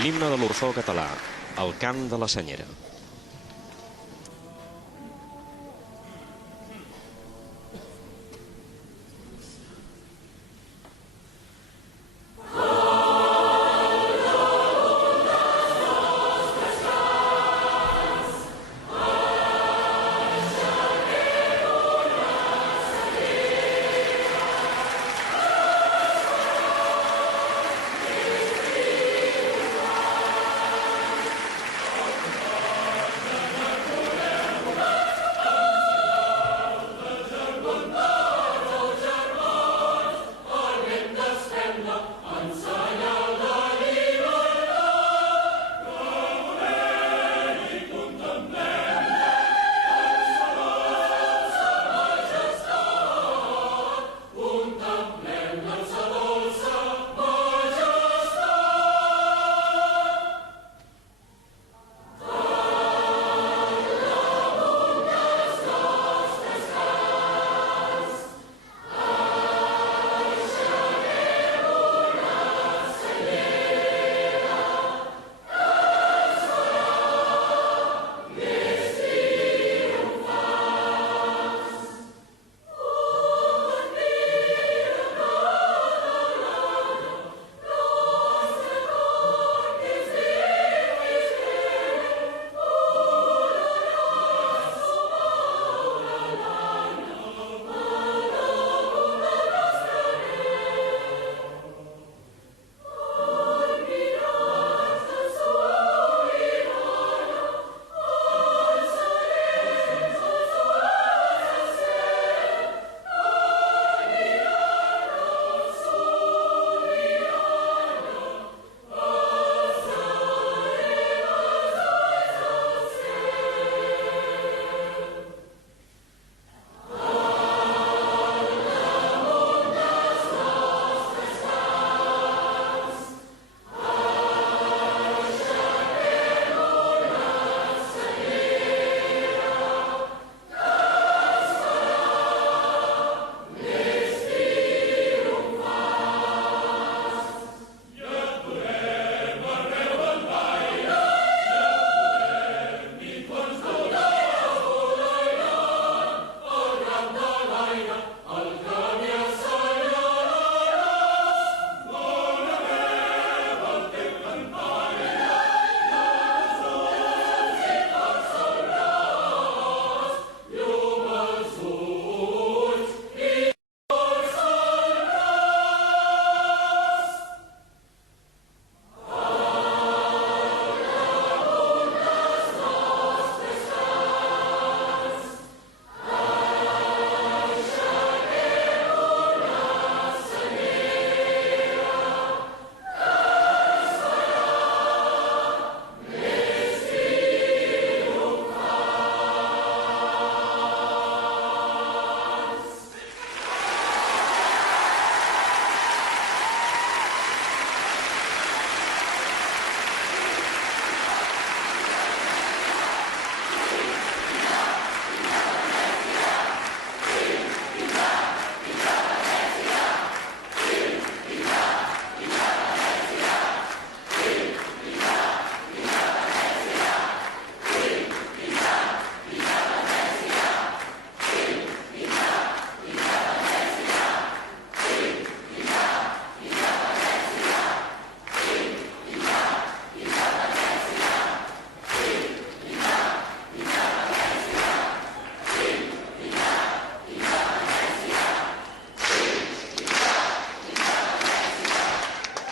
l'himne de l'Orfeó Català, el cant de la Senyera.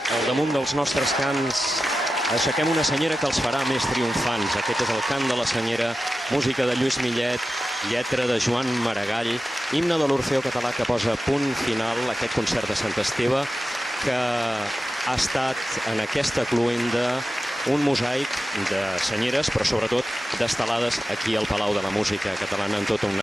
Al damunt dels nostres cants aixequem una senyera que els farà més triomfants. Aquest és el cant de la Senyera, música de Lluís Millet, lletra de Joan Maragall, himne de l'Orfeó Català que posa punt final a aquest concert de Sant Esteve, que ha estat en aquesta cloenda un mosaic de senyeres, però sobretot d'estelades aquí al Palau de la Música Catalana en tot un